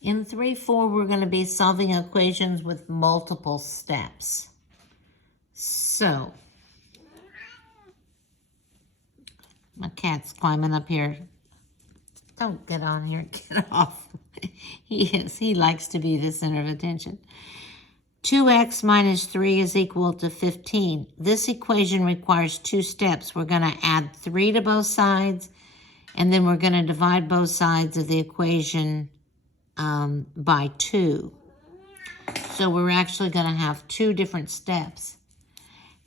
In 3-4, we're going to be solving equations with multiple steps. So, my cat's climbing up here. Don't get on here, get off. He likes to be the center of attention. 2x minus 3 is equal to 15. This equation requires 2 steps. We're going to add 3 to both sides, and then we're going to divide both sides of the equation by 2. So we're actually going to have 2 different steps.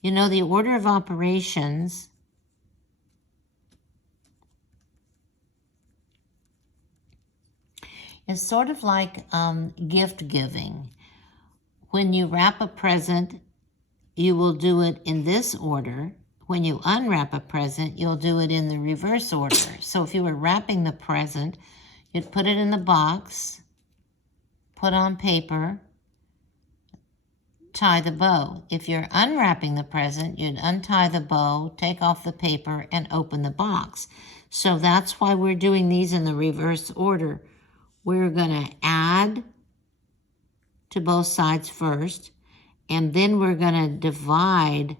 You know, the order of operations is sort of like gift giving. When you wrap a present, you will do it in this order. When you unwrap a present, you'll do it in the reverse order. So if you were wrapping the present, you'd put it in the box, put on paper, tie the bow. If you're unwrapping the present, you'd untie the bow, take off the paper, and open the box. So that's why we're doing these in the reverse order. We're going to add to both sides first, and then we're going to divide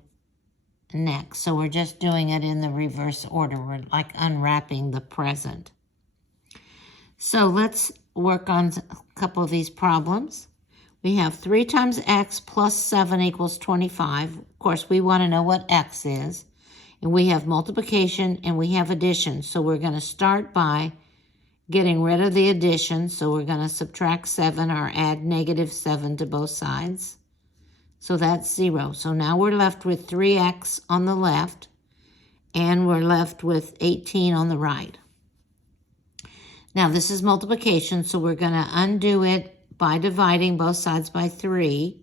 next. So we're just doing it in the reverse order. We're like unwrapping the present. So let's work on a couple of these problems. We have 3 times x plus 7 equals 25. Of course, we want to know what x is. And we have multiplication and we have addition. So we're going to start by getting rid of the addition. So we're going to subtract 7 or add negative 7 to both sides. So that's 0. So now we're left with 3x on the left, and we're left with 18 on the right. Now this is multiplication, so we're going to undo it by dividing both sides by 3.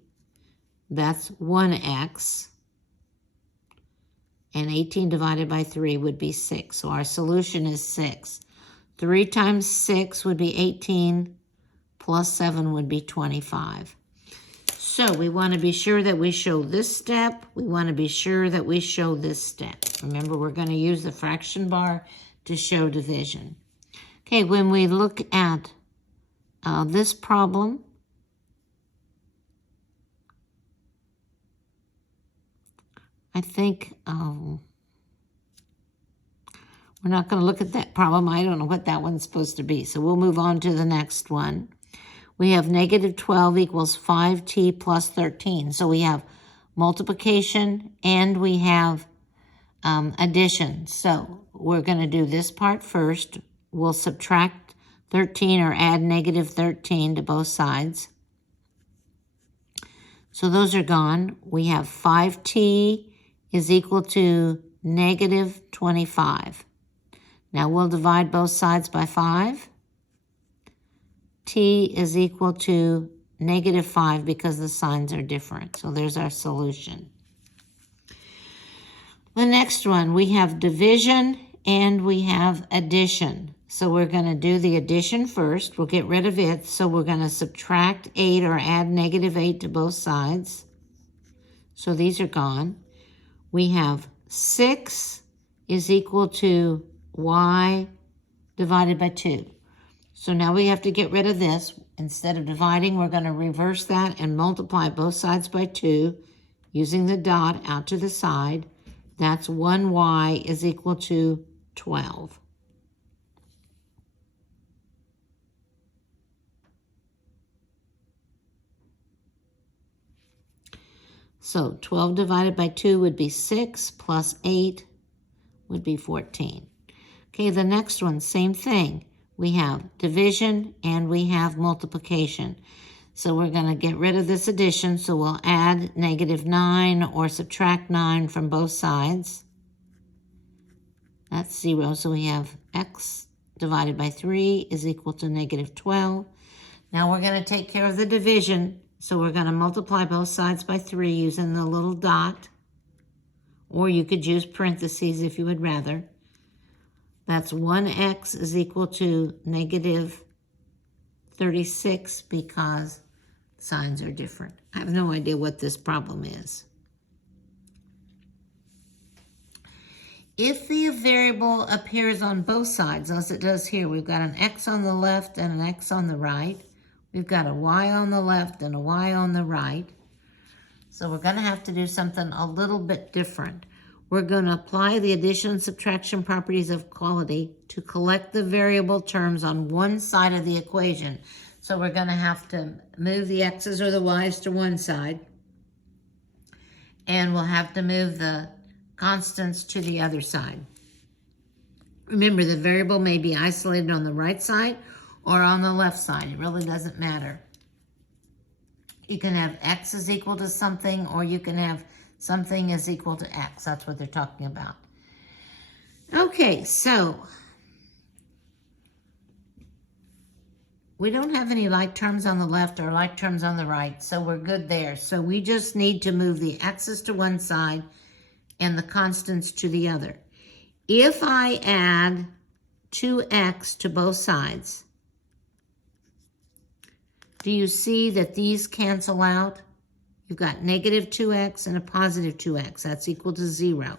That's 1x. And 18 divided by 3 would be 6. So our solution is 6. 3 times 6 would be 18, plus 7 would be 25. So we want to be sure that we show this step. We want to be sure that we show this step. Remember, we're going to use the fraction bar to show division. Okay, when we look at this problem, I think we're not going to look at that problem. I don't know what that one's supposed to be. So we'll move on to the next one. We have negative 12 equals 5t plus 13. So we have multiplication and we have addition. So we're going to do this part first. We'll subtract 13 or add negative 13 to both sides. So those are gone. We have 5t is equal to negative 25. Now we'll divide both sides by 5. T is equal to negative 5 because the signs are different. So there's our solution. The next one, we have division and we have addition. So we're going to do the addition first. We'll get rid of it. So we're going to subtract 8 or add negative 8 to both sides. So these are gone. We have 6 is equal to y divided by 2. So now we have to get rid of this. Instead of dividing, we're going to reverse that and multiply both sides by 2 using the dot out to the side. That's 1y is equal to 12. So 12 divided by 2 would be 6, plus 8 would be 14. Okay, the next one, same thing. We have division and we have multiplication. So we're going to get rid of this addition. So we'll add negative 9 or subtract 9 from both sides. That's 0. So we have x divided by 3 is equal to negative 12. Now we're going to take care of the division. So we're going to multiply both sides by 3 using the little dot. Or you could use parentheses if you would rather. That's 1x is equal to negative 36 because signs are different. I have no idea what this problem is. If the variable appears on both sides, as it does here, we've got an x on the left and an x on the right, We've got a y on the left and a y on the right. So we're going to have to do something a little bit different. We're going to apply the addition and subtraction properties of equality to collect the variable terms on one side of the equation. So we're going to have to move the x's or the y's to one side. And we'll have to move the constants to the other side. Remember, the variable may be isolated on the right side or on the left side. It really doesn't matter. You can have x is equal to something, or you can have something is equal to x. That's what they're talking about. Okay, so we don't have any like terms on the left or like terms on the right, so we're good there. So we just need to move the x's to one side and the constants to the other. If I add 2x to both sides, do you see that these cancel out? You've got negative 2x and a positive 2x. That's equal to 0.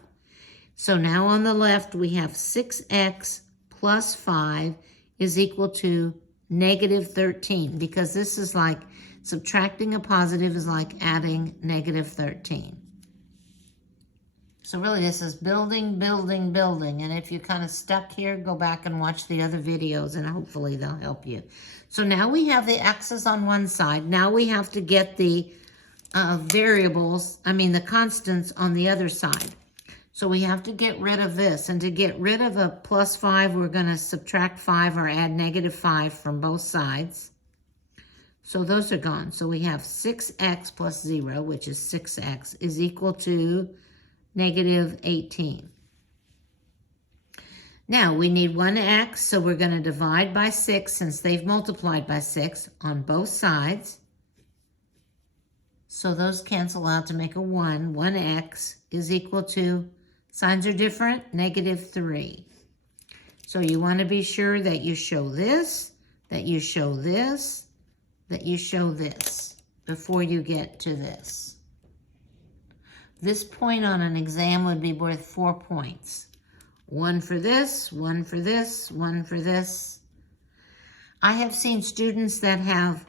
So now on the left, we have 6x plus 5 is equal to negative 13, because this is like subtracting a positive is like adding negative 13. So really this is building, building, building. And if you're kind of stuck here, go back and watch the other videos and hopefully they'll help you. So now we have the x's on one side. Now we have to get the the constants on the other side. So we have to get rid of this. And to get rid of a plus 5, we're going to subtract 5 or add negative 5 from both sides. So those are gone. So we have 6x plus 0, which is 6x, is equal to negative 18. Now we need 1x, so we're going to divide by 6 since they've multiplied by 6 on both sides. So those cancel out to make a 1. 1x is equal to, signs are different, negative 3. So you want to be sure that you show this, that you show this, that you show this before you get to this. This point on an exam would be worth 4 points. 1 for this, 1 for this, 1 for this. I have seen students that have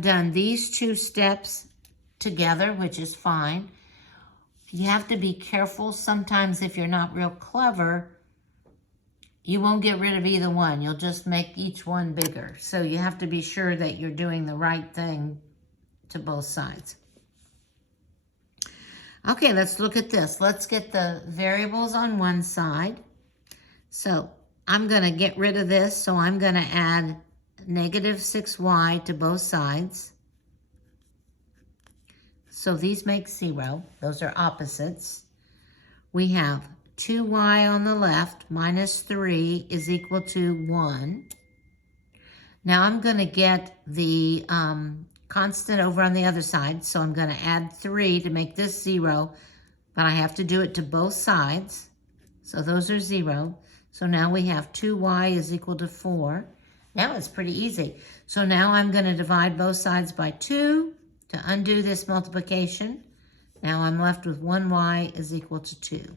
done these two steps together, which is fine. You have to be careful. Sometimes if you're not real clever, you won't get rid of either one. You'll just make each one bigger. So you have to be sure that you're doing the right thing to both sides. Okay, let's look at this. Let's get the variables on one side. So I'm going to get rid of this. So I'm going to add negative 6y to both sides. So these make 0. Those are opposites. We have 2y on the left minus 3 is equal to 1. Now I'm going to get the constant over on the other side. So I'm going to add 3 to make this 0, but I have to do it to both sides. So those are 0. So now we have 2y is equal to 4. Now it's pretty easy. So now I'm going to divide both sides by 2 to undo this multiplication. Now I'm left with 1y is equal to 2.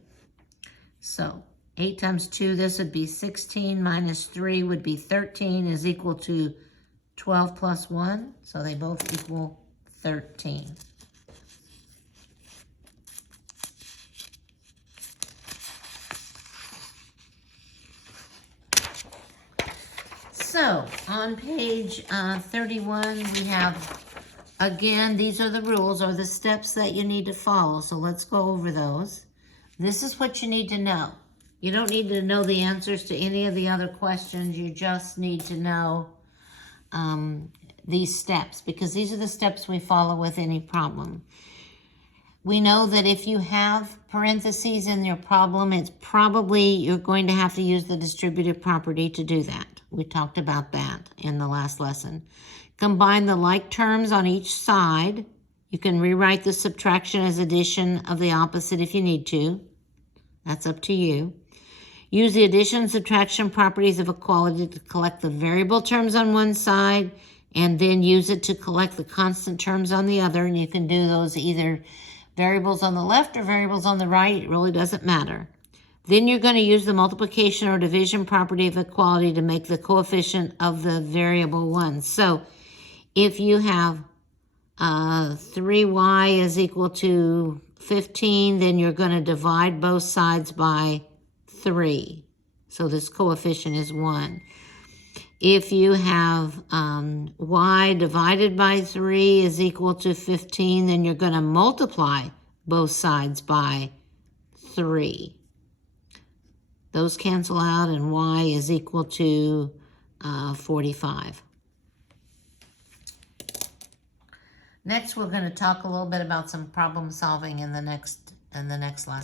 So 8 times 2, this would be 16 minus 3 would be 13 is equal to 12 plus 1. So they both equal 13. So on page 31, we have, again, these are the rules or the steps that you need to follow. So let's go over those. This is what you need to know. You don't need to know the answers to any of the other questions. You just need to know these steps, because these are the steps we follow with any problem. We know that if you have parentheses in your problem, it's probably you're going to have to use the distributive property to do that. We talked about that in the last lesson. Combine the like terms on each side. You can rewrite the subtraction as addition of the opposite if you need to. That's up to you. Use the addition and subtraction properties of equality to collect the variable terms on one side, and then use it to collect the constant terms on the other. And you can do those either variables on the left or variables on the right. It really doesn't matter. Then you're going to use the multiplication or division property of equality to make the coefficient of the variable 1. So if you have 3y is equal to 15, then you're going to divide both sides by 3. So this coefficient is 1. If you have y divided by 3 is equal to 15, then you're going to multiply both sides by 3. Those cancel out, and y is equal to 45. Next, we're going to talk a little bit about some problem solving in the next lesson.